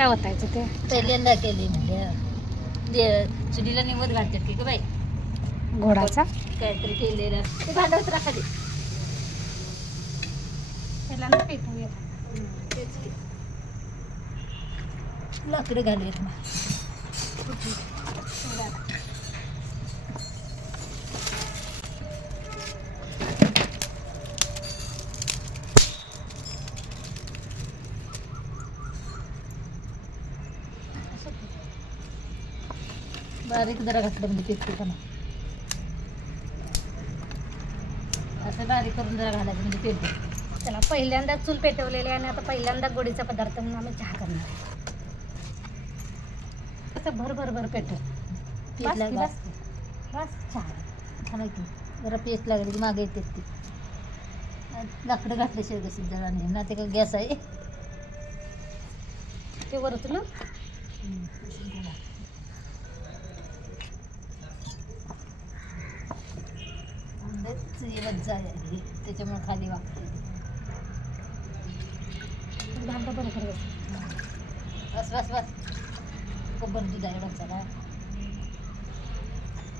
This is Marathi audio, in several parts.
काय होतायचं ते पहिल्यांदा केली म्हणजे चुलीला निवड घालतात की ग बाई घोडाचा काहीतरी केलेलं ते भांडवत राखा दे पहिल्यांदा पेटवूया लाकडं घालूयात मग बारीक जरा घातलं म्हणजे पेटते पण असं बारीक करून जरा घालायचं म्हणजे पेटते त्याला पहिल्यांदा चूल पेटवलेली आहे आणि आता पहिल्यांदा गोडीचा पदार्थ म्हणून आम्ही चहा करणार आहे असं भर भर भर पेटव पेटला बस बस चहा थांबायची जरा पेस्ट लागली की मागे येते ती लाकडं घातल्याशिवाय कशी जरा नाही ना ते का गॅस आहे ते वरतून त्याच्यामुळे खाली वागते भांडं बरं कर बस बस बस कोबर दूध आहे बस चला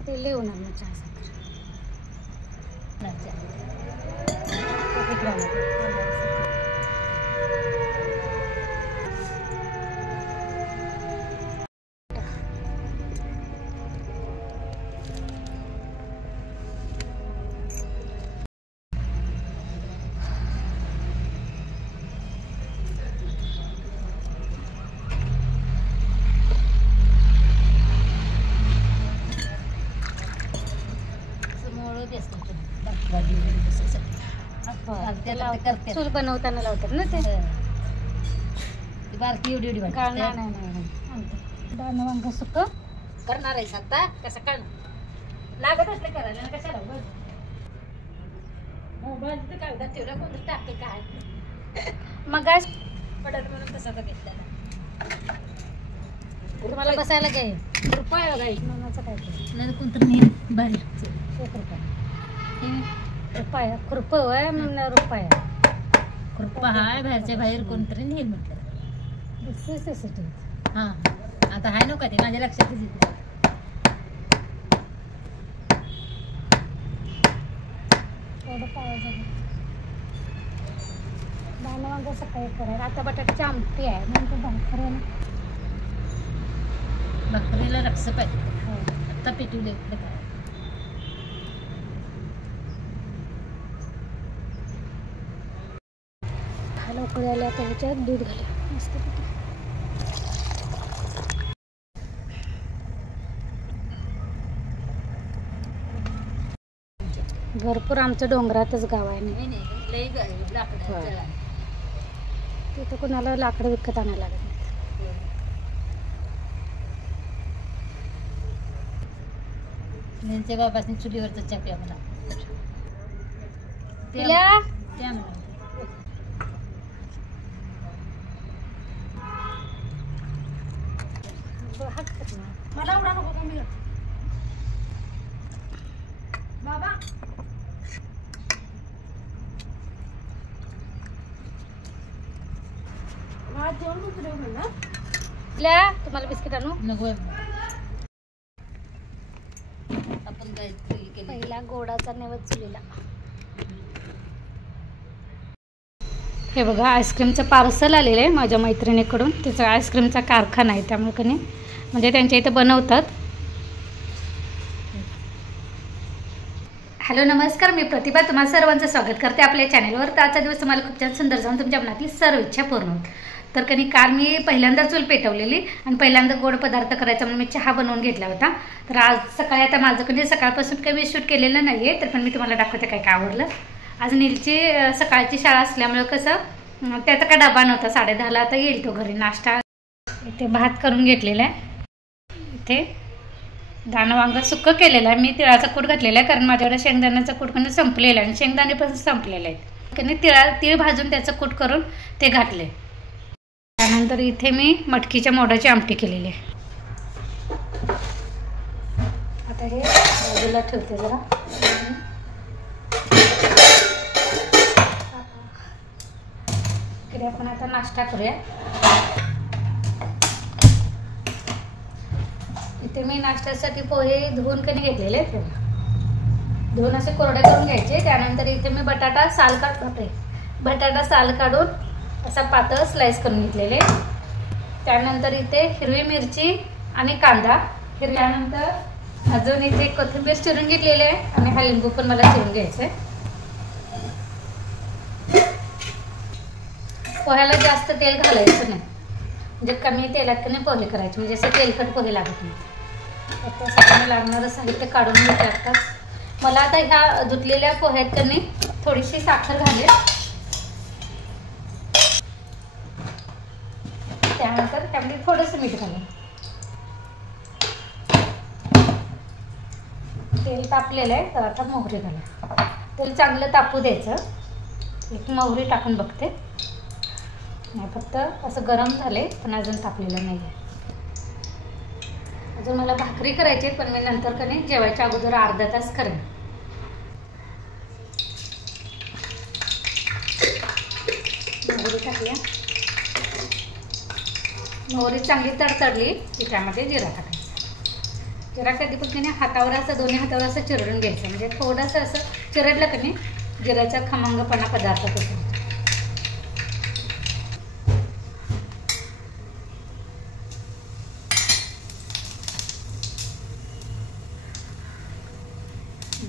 ते लय होणार ना चहा चूल बनवताना लावतात ना ते बारकी एवढी एवढी दाणं वांग सुक करणार आहेस आता कसं करणार लागत असले करायला ना कशाला बघ मोबाईल तर काय ठेवला कोणतं टाकलं काय मग पडत म्हणून तसा तर घेतलेला तुम्हाला बसायला घे रुपये बघाय मनाचं काय ते नाही कोणतं नाही बाहेर रुपया खुरप आहे म्हणून रुपया कृपा हाय बाहेरच्या बाहेर कोणतरी नेल म्हटलं हां आता हाय नका ते माझ्या लक्षातच येते एवढं पाहायचं दाणं वांग सकाळी करायला आता बटाट्याची आमटी आहे म्हणून ते भाकर आहे ना भाकरीला रक्स पाहिजे आता पेटवले लवकर आले आता ह्याच्यात दूध घाले मस्त भरपूर आमचं डोंगरातच गाव आहे ना तिथं कोणाला लाकडं विकत आणायला लागत नाही त्यांच्या बाबासनी चुलीवरच चहा प्या मला त्या मला उडा नको कमी बाबा तुम्हाला बिस्किट आणू नको आपण काय पहिला गोडाचा नैवेद्य चुलीला हे बघा आईस्क्रीमचं पार्सल आलेलं आहे माझ्या मैत्रिणीकडून तिचा आईस्क्रीमचा कारखाना आहे त्यामुळे कधी म्हणजे त्यांच्या इथे बनवतात हॅलो नमस्कार मी प्रतिभा तुम्हाला सर्वांचं स्वागत करते आपल्या चॅनलवर तर आजचा दिवस तुम्हाला खूप छान सुंदर जाऊन तुमच्या मनातली सर्व इच्छा पूर्ण होत तर कधी काल मी पहिल्यांदा चूल पेटवलेली आणि पहिल्यांदा गोड पदार्थ करायचा म्हणून मी चहा बनवून घेतला होता तर आज सकाळी आता माझं कधी सकाळपासून काही शूट केलेलं नाही आहे तर पण मी तुम्हाला दाखवते काय काय आवडलं आज नीलची सकाळची शाळा असल्यामुळे कसं त्याचा काय डबा नव्हता 10:30ला आता येईल तो घरी नाश्ता इथे भात करून घेतलेला आहे इथे दाणं वांग सुक्कं केलेलं आहे मी तिळाचा कूट घातलेला आहे कारण माझ्याकडे शेंगदाण्याचा कूट करून संपलेला आहे आणि शेंगदाणे पण संपलेले आहेत कारण तीळ भाजून त्याचं कूट करून ते घातले त्यानंतर इथे मी मटकीच्या मोडाची आमटी केलेली आहे आता हे बाजूला ठेवते जरा इकडे आपण आता नाश्ता करूया इथे मी नाश्त्यासाठी पोहे धुवून कणी घेतलेले आहेत तेव्हा धुवून असे कोरडे करून घ्यायचे. त्यानंतर इथे मी बटाटा साल काढून असा पातळ स्लाइस करून घेतलेले. त्यानंतर इथे हिरवी मिरची आणि कांदा त्यानंतर अजून इथे कोथिंबीर चिरून घेतलेली आहे आणि हा लिंबू पण मला चिरून घ्यायचा आहे. पोह्याला जास्त तेल घालायचं नाही, म्हणजे कमी तेलात कमी पोहे करायचे, म्हणजे असं तेलकट पोहे लागत नाही. त्यासाठी लागणारं साहित्य काढून घेते आत्ताच. मला आता ह्या धुतलेल्या पोह्यात कमी थोडीशी साखर घालेल. त्यानंतर त्यामध्ये थोडंसं मीठ घालेल. तेल तापलेलं आहे तर आता मोहरी घाला. तेल चांगलं तापू द्यायचं. एक मोहरी टाकून बघते. नाही, फक्त असं गरम झाले पण अजून तापलेलं नाही आहे. अजून मला भाकरी करायची पण मी नंतर कधी जेवायच्या अगोदर अर्धा तास करेन. मोहरी टाकल्या. मोहरी चांगली तडतडली की त्यामध्ये जिरा टाकायचा. जिरा कधी पण की नाही हातावर असं दोन्ही हातावर असं चिरडून घ्यायचं, म्हणजे थोडंसं असं चिरडलं की नाही जिऱ्याचा खमंगपणा पदार्थात होतो.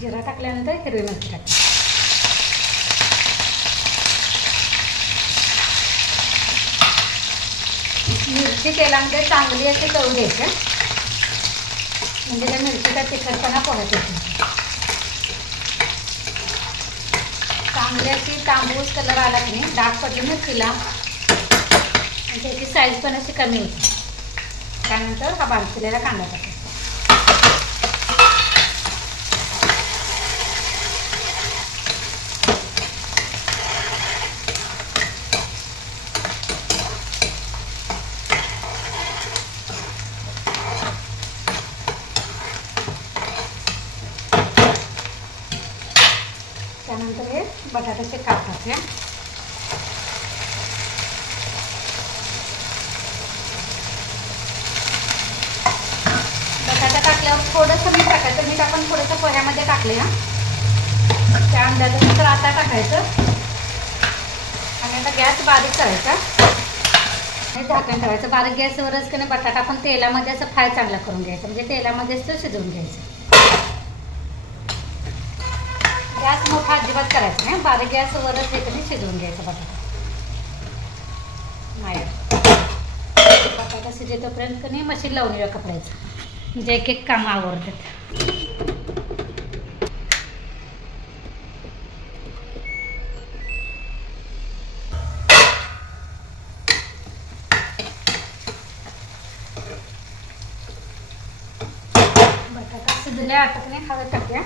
जिरा टाकल्यानंतर हिरवी मिरची टाकायची. मिरची तेलामध्ये चांगली अशी तळू द्यायची, म्हणजे त्या मिरचीचा तिखटपणा पोह्यात येतो. चांगली अशी तांबूस कलर आला की नाही डाग पडली मिरचीला आणि त्याची साईज पण अशी कमी होती. त्यानंतर हा बारीक केलेला कांदा टाकायचा. त्यानंतर हे बटाट्याचे काप टाकूया. बटाटा टाकल्यावर थोडंसं मीठ टाकायचं. मीठ आपण थोडंसं पोह्यामध्ये टाकले ना त्या अंदाजानंतर आता टाकायचं आणि आता गॅस बारीक करायचा आणि झाकण ठेवायचं. बारीक गॅसवरच की नाही बटाटा पण तेलामध्ये असं फ्राय चांगला करून घ्यायचं, म्हणजे तेलामध्येच तो शिजवून घ्यायचं. गॅस मोठा अजिबात करायचं नाही, बारीक गॅसवरच हे कधी शिजवून घ्यायचं बटाटा. नाही बटाटा शिजेतोपर्यंत कधी मशीन लावून येऊया कपड्याचं, म्हणजे एक एक काम आवडतात. बटाटा शिजल्या आता नाही हळद टाकूया.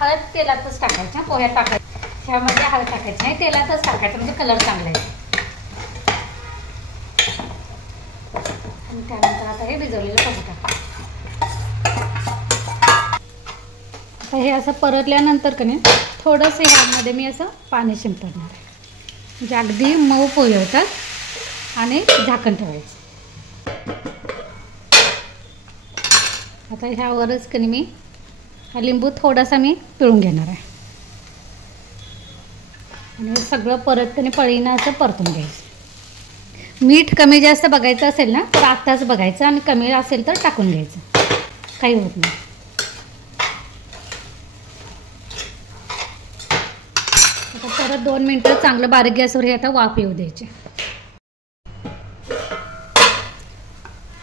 हळद तेलातच टाकायचं, पोह्यात टाकायचं. ह्यामध्ये हळद टाकायची नाही, तेलातच टाकायचं, म्हणजे कलर चांगला येतो. आणि त्यानंतर आता हे भिजवलेलं पोहे टाकायचं. आता हे असं परतल्यानंतर का नाही थोडंसं ह्यामध्ये मी असं पाणी शिंपडणार आहे, म्हणजे अगदी मऊ पोहे होतात. आणि झाकण ठेवायचं. आता ह्यावरच का नाही मी हा लिंबू थोडासा मी पिळून घेणार आहे आणि सगळं परत त्याने पळीनं असं परतून घ्यायचं. मीठ कमी जास्त बघायचं असेल ना तर आत्ताच बघायचं आणि कमी असेल तर टाकून घ्यायचं, काही होत नाही. आता परत 2 मिनटं चांगलं बारीक गॅसवर हे आता वाफ येऊ द्यायचे.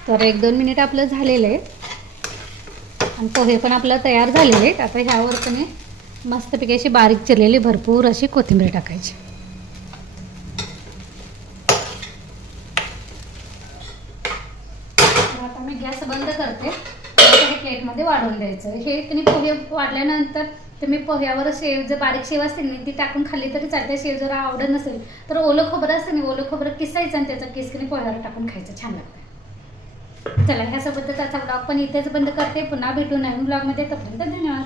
तर 1-2 मिनिट आपलं झालेलं आहे आणि पोहे पण आपलं तयार झालेले आहेत. आता ह्यावर तुम्ही मस्तपैकी अशी बारीक चिरलेली भरपूर अशी कोथिंबीर टाकायची. आता मी गॅस बंद करते. हे प्लेटमध्ये वाढवून द्यायचं. हे तुम्ही पोहे वाढल्यानंतर तुम्ही पोह्यावर शेव जर बारीक शेव असते ना ती टाकून खाल्ली तरी चालते. शेव जर आवडत नसेल तर ओलं खोबरं असतं ना, ओलं खोबरं किसायचं आणि त्याचा किस कणी पोह्यावर टाकून खायचं, छान लागतं. चला ह्यासोबतच आजचा ब्लॉग पण इथेच बंद करते. पुन्हा भेटू नवीन ब्लॉगमध्ये. तोपर्यंत धन्यवाद.